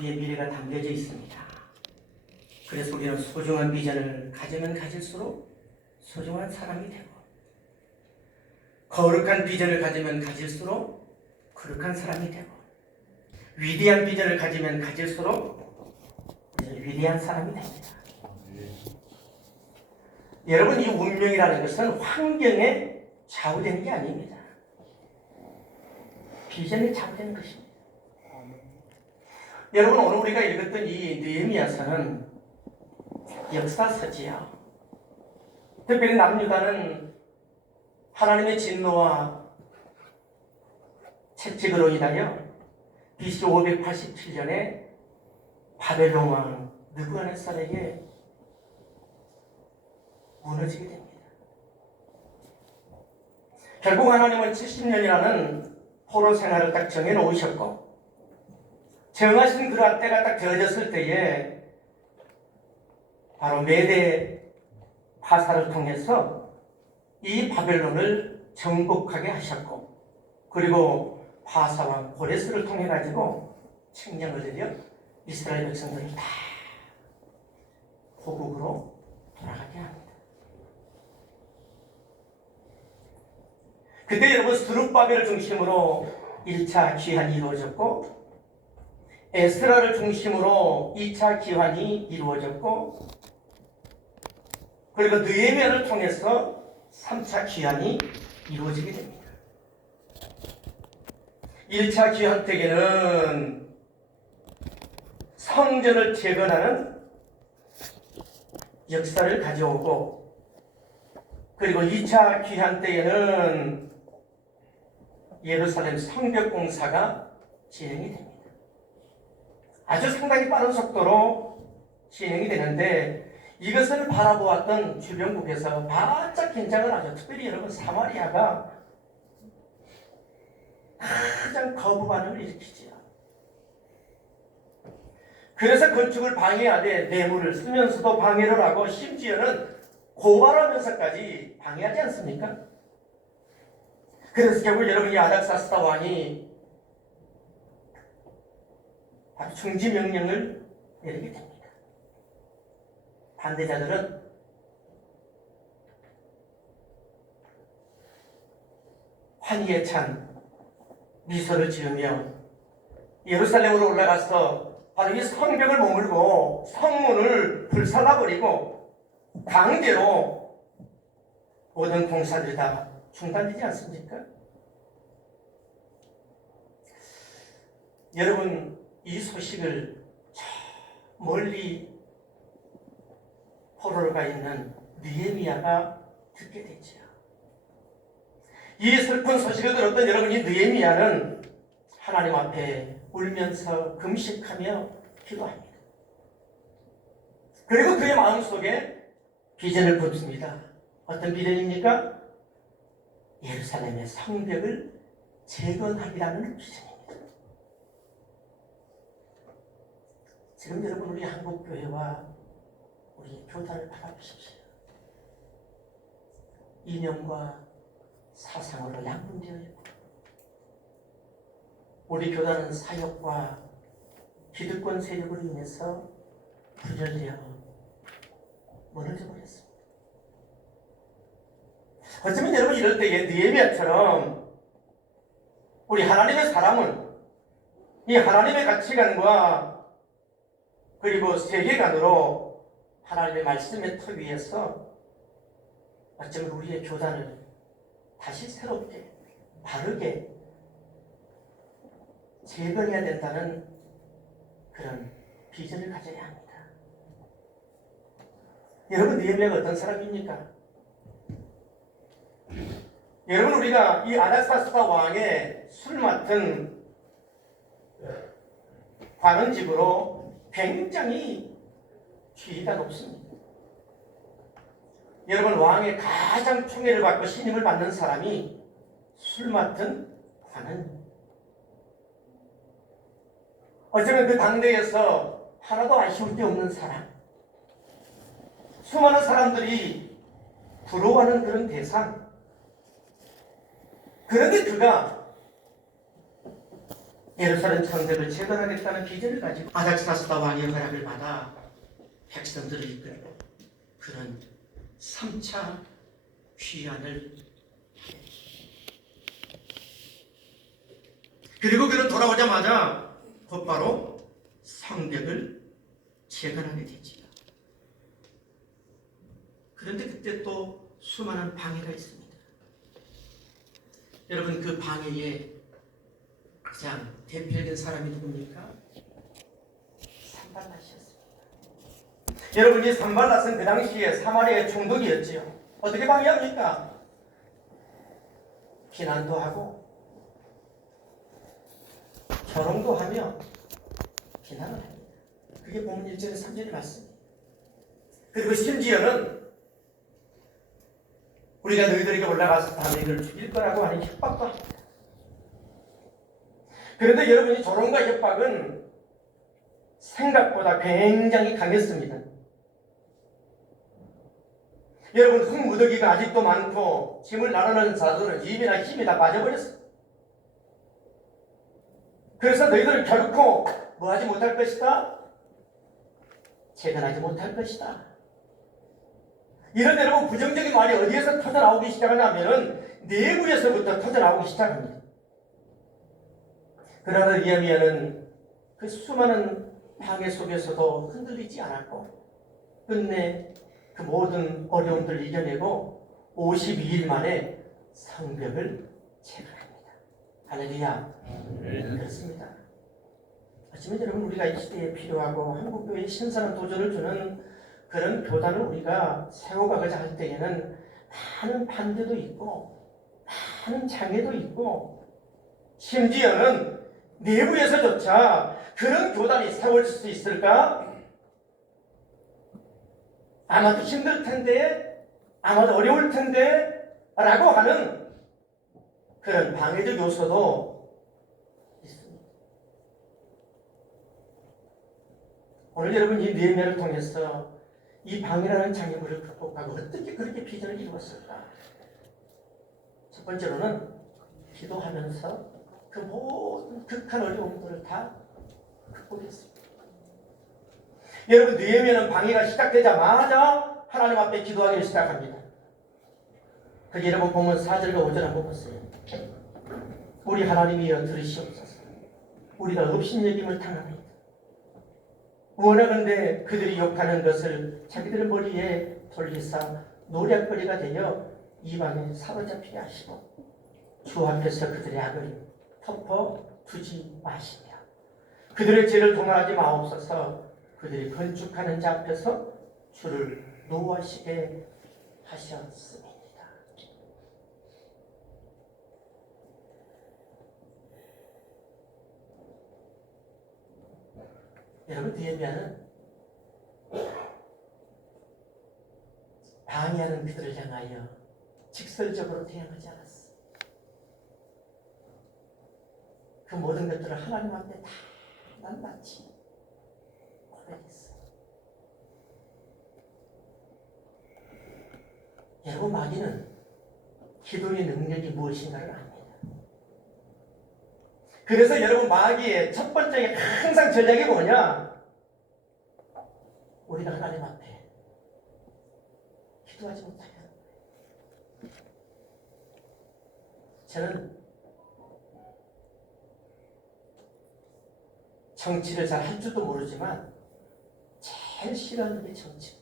우리의 미래가 담겨져 있습니다. 그래서 우리는 소중한 비전을 가지면 가질수록 소중한 사람이 되고, 거룩한 비전을 가지면 가질수록 거룩한 사람이 되고, 위대한 비전을 가지면 가질수록 위대한 사람이 됩니다. 여러분, 이 운명이라는 것은 환경에 좌우되는 게 아닙니다. 비전에 좌우되는 것입니다. 여러분, 오늘 우리가 읽었던 이 느헤미야서는 역사서지요. 특별히 남유다는 하나님의 진노와 채찍으로 인하여 BC 587년에 바벨론 왕 느부갓네살에게 무너지게 됩니다. 결국 하나님은 70년이라는 포로 생활을 딱 정해놓으셨고, 정하신 그러한 때가 딱 되어졌을 때에 바로 메대 파사를 통해서 이 바벨론을 정복하게 하셨고, 그리고 파사왕 고레스를 통해 가지고 책령을 내려 이스라엘 백성들을 다 고국으로 돌아가게 합니다. 그때 여러분, 스룹바벨을 중심으로 1차 귀환이 이루어졌고, 에스라를 중심으로 2차 귀환이 이루어졌고, 그리고 느헤미야를 통해서 3차 귀환이 이루어지게 됩니다. 1차 귀환 때에는 성전을 재건하는 역사를 가져오고, 그리고 2차 귀환 때에는 예루살렘 성벽 공사가 진행이 됩니다. 아주 상당히 빠른 속도로 진행이 되는데, 이것을 바라보았던 주변국에서 바짝 긴장을 하죠. 특별히 여러분, 사마리아가 가장 거부 반응을 일으키지요. 그래서 건축을 방해하되 뇌물을 쓰면서도 방해를 하고, 심지어는 고발하면서까지 방해하지 않습니까? 그래서 결국 여러분, 이 아닥사스다 왕이 바로 중지 명령을 내리게 됩니다. 반대자들은 환희에 찬 미소를 지으며 예루살렘으로 올라가서 바로 이 성벽을 머물고 성문을 불살라버리고 강제로 모든 공사들이 다 중단되지 않습니까? 여러분, 이 소식을 저 멀리 포로로 가 있는 느헤미야가 듣게 되지요. 이 슬픈 소식을 들었던 여러분, 이 느헤미야는 하나님 앞에 울면서 금식하며 기도합니다. 그리고 그의 마음속에 비전을 품습니다. 어떤 비전입니까? 예루살렘의 성벽을 재건하기라는 비전입니다. 지금 여러분, 우리 한국교회와 우리 교단을 바라보십시오. 이념과 사상으로 양분되어 있고, 우리 교단은 사역과 기득권 세력으로 인해서 분열되어 무너져 버렸습니다. 어쩌면 여러분, 이럴 때에 느헤미야처럼 우리 하나님의 사람은 이 하나님의 가치관과 그리고 세계관으로 하나님의 말씀의 틀 위에서 어쩌면 우리의 교단을 다시 새롭게 바르게 재건해야 된다는 그런 비전을 가져야 합니다. 여러분, 느헤미야가 어떤 사람입니까? 여러분, 우리가 이 아닥사스다 왕의 술 맡은 관원집으로 굉장히 지위가 높습니다. 여러분, 왕의 가장 총애를 받고 신임을 받는 사람이 술 맡은 관원입니다. 어쩌면 그 당대에서 하나도 아쉬울 데 없는 사람, 수많은 사람들이 부러워하는 그런 대상. 그런데 그가 예루살렘 성벽을 재건하겠다는 비전을 가지고 아닥사스다 왕의 허락을 받아 백성들을 이끌고 그는 3차 귀환을 그리고 그는 돌아오자마자 곧바로 성벽을 재건하게 되지요. 그런데 그때 또 수많은 방해가 있습니다. 여러분 그 방해에 가장 대표적인 사람이 누굽니까? 산발랏이었습니다. 여러분 이 산발랏은 그 당시에 사마리아의 총독이었지요. 어떻게 방해합니까? 비난도 하고 조롱도 하며 비난을 합니다. 그게 본문 1절에 3절이 맞습니다. 그리고 심지어는 우리가 너희들에게 올라가서 다윗을 죽일 거라고 하는 협박도 합니다. 그런데 여러분이 조롱과 협박은 생각보다 굉장히 강했습니다. 여러분 흙무더기가 아직도 많고 짐을 나르는 자들은 입이나 힘이 다 빠져버렸어요. 그래서 너희들은 결코 뭐하지 못할 것이다? 재건하지 못할 것이다. 이런 여러분 부정적인 말이 어디에서 터져나오기 시작하냐면은 내부에서부터 터져나오기 시작합니다. 그러나 느헤미야는 그 수많은 방해 속에서도 흔들리지 않았고 끝내 그 모든 어려움들을 이겨내고 52일 만에 성벽을 재건합니다. 할렐루야. 그렇습니다. 하지만 여러분 우리가 이 시대에 필요하고 한국교회에 신선한 도전을 주는 그런 교단을 우리가 세워가고자 할 때에는 많은 반대도 있고 많은 장애도 있고 심지어는 내부에서조차 그런 교단이 세워질 수 있을까? 아마도 힘들 텐데 아마도 어려울 텐데 라고 하는 그런 방해적 요소도 있습니다. 오늘 여러분 이 느헤미야를 통해서 이 방해라는 장애물을 극복하고 어떻게 그렇게 비전을 이루었을까? 첫 번째로는 기도하면서 그 모든 극한 어려움들을 다 극복했습니다. 여러분 느헤미야는 방해가 시작되자마자 하나님 앞에 기도하기를 시작합니다. 그 여러분 보면 4절과 5절 한번 보세요. 우리 하나님이여 들으시옵소서. 우리가 업신여김을 당합니다. 원하건대 그들이 욕하는 것을 자기들 머리에 돌리사 노략거리가 되어 이방에 사로잡히게 하시고 주 앞에서 그들의 악을 덮어두지 마시며 그들의 죄를 도말하지 마옵소서. 그들이 건축하는 자 앞에서 주를 노하시게 하셨습니다. 여러분 느헤미야는 방해하는 그들을 향하여 직설적으로 대응하지 않았어. 그 모든 것들을 하나님 앞에 다 낱낱이 고백했어. 여러분 마귀는 기도의 능력이 무엇인가를 압니다. 그래서 여러분 마귀의 첫 번째 항상 전략이 뭐냐? 우리가 하나님 앞에 기도하지 못하게 하는 거예요. 저는 정치를 잘 할 줄도 모르지만 제일 싫어하는 게 정치입니다.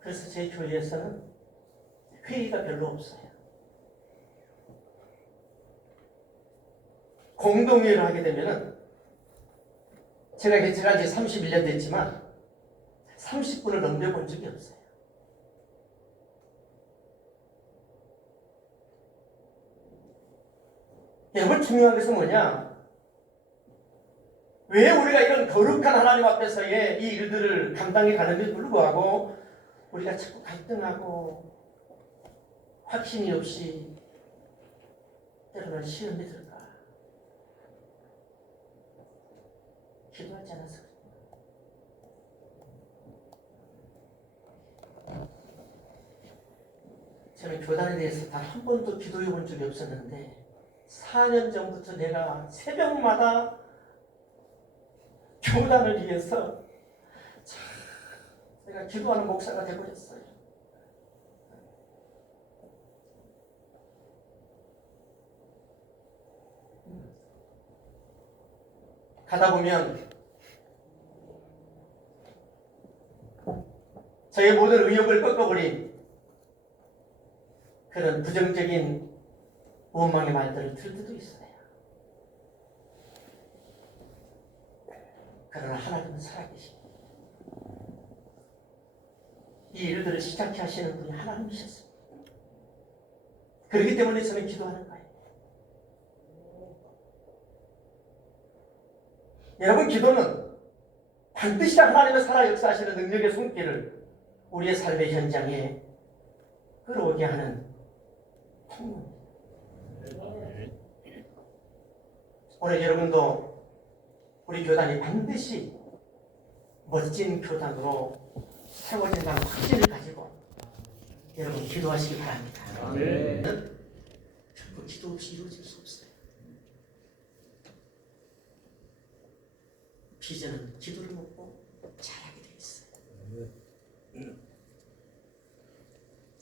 그래서 제 교회에서는 회의가 별로 없어요. 공동회의를 하게 되면은 제가 개척한 지 31년 됐지만 30분을 넘겨본 적이 없어요. 여러분 중요한 것은 뭐냐? 왜 우리가 이런 거룩한 하나님 앞에서의 이 일들을 감당해 가는데도 불구하고 우리가 자꾸 갈등하고 확신이 없이 때로는 시험이 들까? 기도하지 않아서 그래요. 저는 교단에 대해서 단 한 번도 기도해 본 적이 없었는데 4년 전부터 내가 새벽마다 교단을 위해서 내가 기도하는 목사가 되어버렸어요. 가다 보면 저의 모든 의욕을 꺾어버린 그런 부정적인 원망의 말들을 들을 때도 있어요. 그러나 하나님은 살아계십니다. 이 일들을 시작해 하시는 분이 하나님이셨습니다. 그렇기 때문에 저는 기도하는 거예요. 여러분, 기도는 반드시 하나님의 살아 역사하시는 능력의 손길을 우리의 삶의 현장에 끌어오게 하는 통로입니다. 오늘 여러분도 우리 교단이 반드시 멋진 교단으로 세워진다는 확신을 가지고 여러분 기도하시기 바랍니다. 결코 기도 없이 이루어질 수 없어요. 비전은 기도를 먹고 자라게 되어 있어요.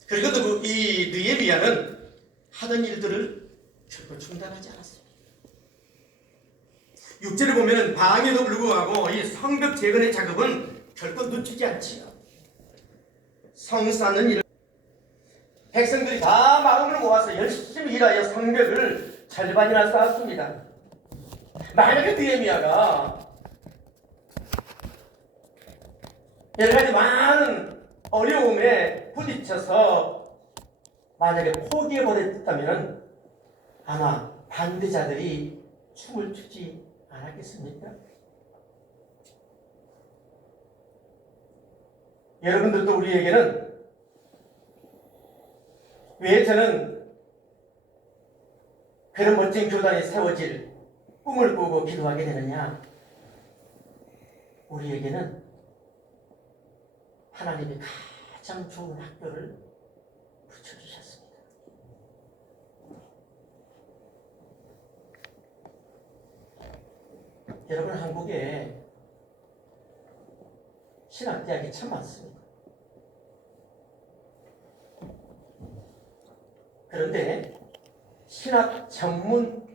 그리고 또 이 느헤미야는 하던 일들을 결코 중단하지 않았습니다. 6절에 보면 방에도 불구하고 이 성벽 재건의 작업은 결코 놓치지 않지요. 성 쌓는 일을 백성들이 다 마음을 모아서 열심히 일하여 성벽을 절반이나 쌓았습니다. 만약에 느헤미야가 여러 가지 많은 어려움에 부딪혀서 만약에 포기해버렸다면 아마 반대자들이 춤을 추지 않았겠습니까? 여러분들도 우리에게는 왜 저는 그런 멋진 교단이 세워질 꿈을 꾸고 기도하게 되느냐? 우리에게는 하나님이 가장 좋은 학교를 붙여주셨습니다. 여러분, 한국에 신학대학이 참 많습니다. 그런데 신학 전문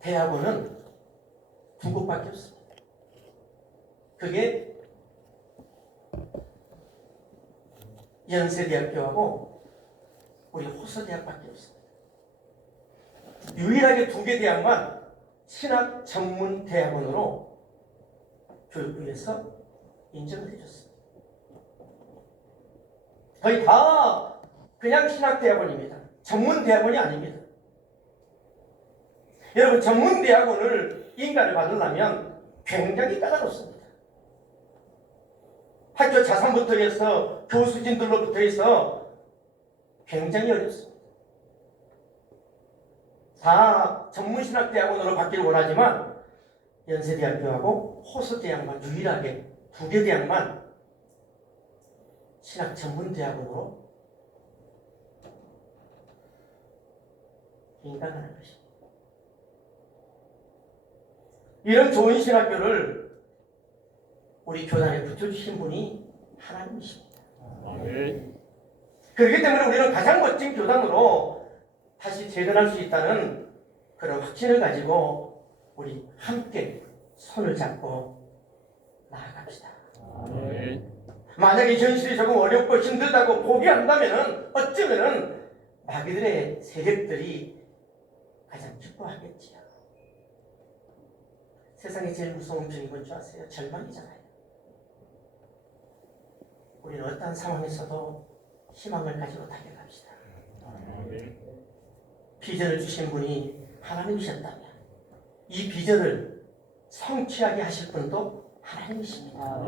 대학원은 두 곳밖에 없습니다. 그게 연세대학교하고 우리 호서대학밖에 없습니다. 유일하게 두 개 대학만 신학 전문 대학원으로 교육부에서 인정을 해줬습니다. 거의 다 그냥 신학 대학원입니다. 전문 대학원이 아닙니다. 여러분, 전문 대학원을 인가를 받으려면 굉장히 까다롭습니다. 학교 자산부터 해서 교수진들로부터 해서 굉장히 어렵습니다. 다 전문신학대학원으로 받기를 원하지만 연세대학교하고 호서대학만 유일하게 두 개 대학만 신학 전문대학원으로 인간하는 것입니다. 이런 좋은 신학교를 우리 교단에 붙여주신 분이 하나님이십니다. 그렇기 때문에 우리는 가장 멋진 교단으로 다시 재건할 수 있다는 그런 확신을 가지고 우리 함께 손을 잡고 나아갑시다. 만약에 현실이 조금 어렵고 힘들다고 포기한다면 어쩌면 마귀들의 세력들이 가장 기뻐하겠지요. 세상에 제일 무서운 병이 뭔지 아세요? 절망이잖아요. 우리는 어떤 상황에서도 희망을 가지고 달려갑시다. 비전을 주신 분이 하나님이셨다면 이 비전을 성취하게 하실 분도 하나님이십니다.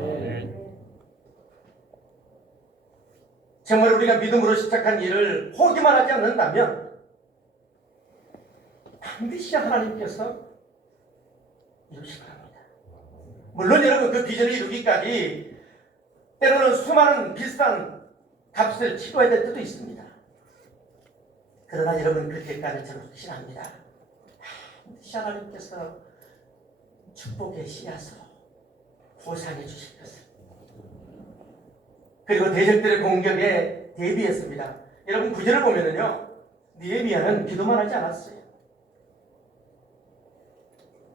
정말 우리가 믿음으로 시작한 일을 포기만 하지 않는다면 반드시 하나님께서 이루실 겁니다. 물론 여러분, 그 비전을 이루기까지 때로는 수많은 비슷한 값을 치러야 될 때도 있습니다. 그러나 여러분 그 대가는 저는 확신합니다. 반드시 하나님께서 축복의 씨앗으로 보상해 주실 것을. 그리고 대적들의 공격에 대비했습니다. 여러분 구절을 보면은요, 느헤미야는 기도만 하지 않았어요.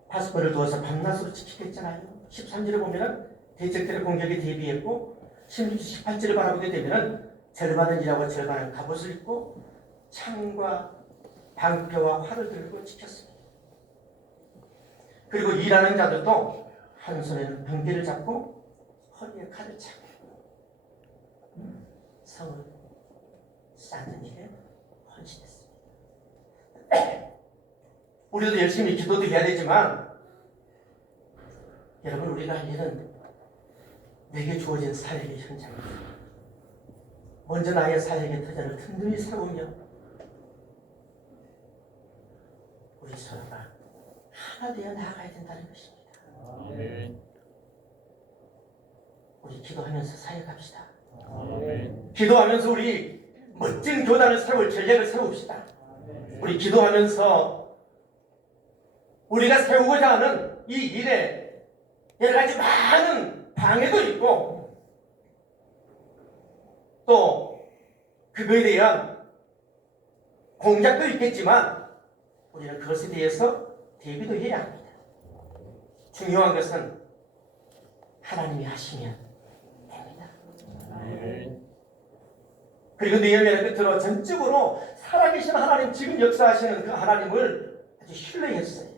파수꾼을 두어서 밤낮으로 지키게 했잖아요. 13절을 보면은 대적들의 공격에 대비했고, 18절을 바라보게 되면은 절반은 일하고 절반은 갑옷을 입고 창과 방패와 활을 들고 지켰습니다. 그리고 일하는 자들도 한 손에는 번개를 잡고 허리에 칼을 차고 성을 쌓는 일에 헌신했습니다. 우리도 열심히 기도도 해야 되지만 여러분 우리가 할 일은 내게 주어진 사역의 현장입니다. 먼저 나의 사역의 터전을 든든히 세우며 우리 서로가 하나 되어 나아가야 된다는 것입니다. 아멘. 우리 기도하면서 사역합시다. 아멘. 기도하면서 우리 멋진 교단을 세울 전략을 세웁시다. 우리 기도하면서 우리가 세우고자 하는 이 일에 여러 가지 많은 방해도 있고 또 그거에 대한 공작도 있겠지만 우리는 그것에 대해서 대비도 해야 합니다. 중요한 것은 하나님이 하시면 됩니다. 아멘. 그리고 느헤미야는 끝으로 전적으로 살아계신 하나님, 지금 역사하시는 그 하나님을 아주 신뢰했어요.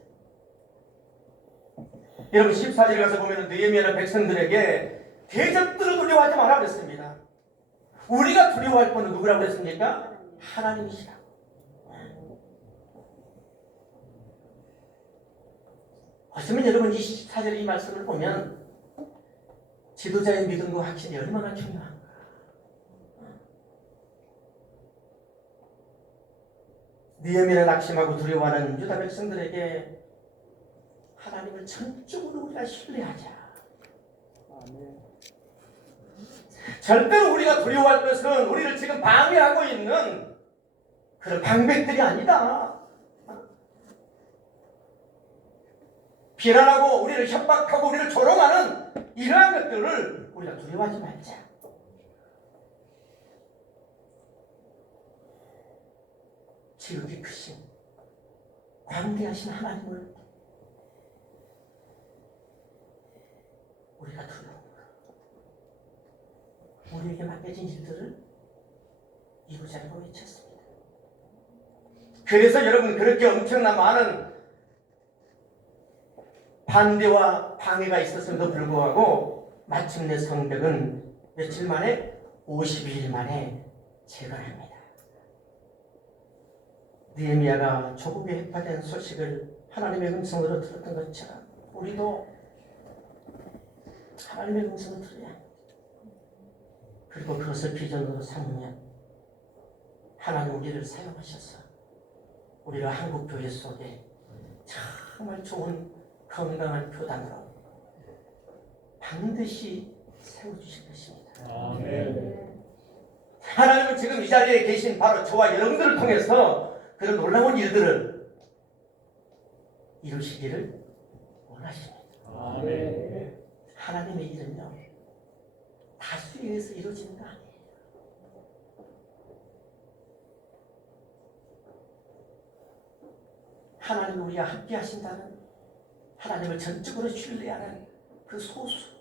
여러분 14절에 가서 보면 느헤미야는 백성들에게 대적들을 두려워하지 마라 그랬습니다. 우리가 두려워할 분은 누구라고 그랬습니까? 하나님이시라고. 어쩌면 여러분 이 14절 이 말씀을 보면 지도자의 믿음과 확신이 얼마나 중요한가. 느헤미야를 낙심하고 두려워하는 유다 백성들에게 하나님을 전적으로 우리가 신뢰하자. 절대로 우리가 두려워할 것은 우리를 지금 방해하고 있는 그런 방백들이 아니다. 비난하고 우리를 협박하고 우리를 조롱하는 이러한 것들을 우리가 두려워하지 말자. 지극히 크신 광대하신 하나님을 우리가 두려워합니다. 우리에게 맡겨진 일들을 이루자고 외쳤습니다. 그래서 여러분 그렇게 엄청난 많은 반대와 방해가 있었음에도 불구하고 마침내 성벽은 며칠 만에 52일 만에 재건합니다. 느헤미야가 조국에 획파된 소식을 하나님의 음성으로 들었던 것처럼 우리도 하나님의 음성을 들어야 합니다. 그리고 그것을 비전으로 삼으면 하나님 우리를 사용하셔서 우리가 한국 교회 속에 정말 좋은 건강한 교단으로 반드시 세워주실 것입니다. 아멘. 하나님은 지금 이 자리에 계신 바로 저와 여러분들을 통해서 그런 놀라운 일들을 이루시기를 원하십니다. 아멘. 하나님의 일은요 다수에 의해서 이루어지는 거 아니에요. 하나님이 우리와 함께 하신다는, 하나님을 전적으로 신뢰하는 그 소수,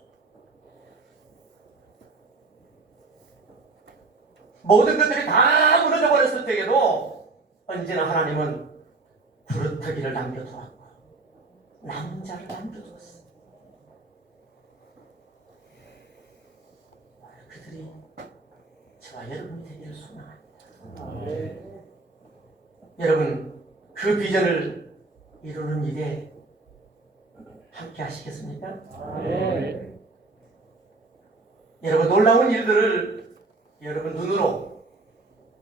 모든 것들이 다 무너져 버렸을 때에도 언제나 하나님은 부르터기를 남겨두었고 남은 자를 남겨두었어. 그들이 저와 여러분이 되기를 소망합니다. 여러분 그 비전을 이루는 일에 함께 하시겠습니까? 아멘. 여러분 놀라운 일들을 여러분 눈으로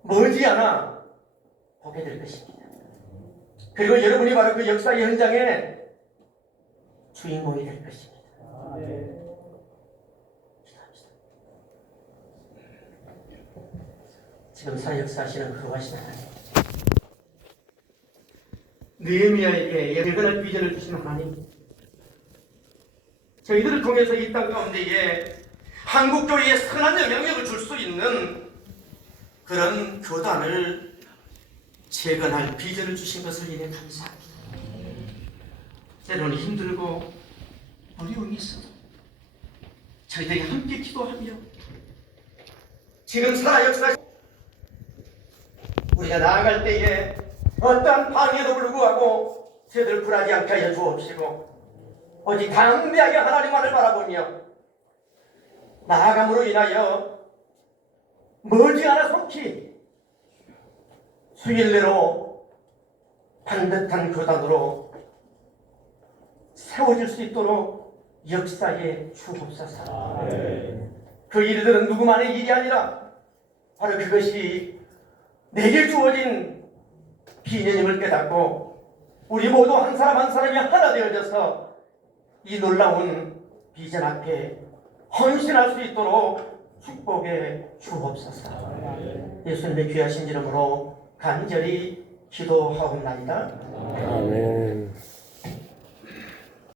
머지않아 보게 될 것입니다. 그리고 여러분이 바로 그 역사의 현장에 주인공이 될 것입니다. 아멘. 기도합시다. 지금 살아 역사하시는 그러하신 하나님, 느헤미야에게 예배할 비전을 주신 하나님, 저희들을 통해서 이 땅 가운데에 한국교회에 선한 영향력을 줄 수 있는 그런 교단을 재건할 비전을 주신 것을 인해 감사합니다. 때로는 힘들고 어려움이 있어도 저희들이 함께 기도하며 지금 살아 역사 우리가 나아갈 때에 어떠한 방해도 불구하고 저희들을 굴하지 않게 하여 주옵시고 오직 담대하게 하나님만을 바라보며 나아감으로 인하여 머지않아 속히 수일내로 반듯한 교단으로 세워질 수 있도록 역사에 주옵소서. 그 일들은 누구만의 일이 아니라 바로 그것이 내게 주어진 비전임을 깨닫고 우리 모두 한 사람 한 사람이 하나 되어져서 이 놀라운 비전 앞에 헌신할 수 있도록 축복해 주옵소서. 예수님의 귀하신 이름으로 간절히 기도하옵나이다. 아멘.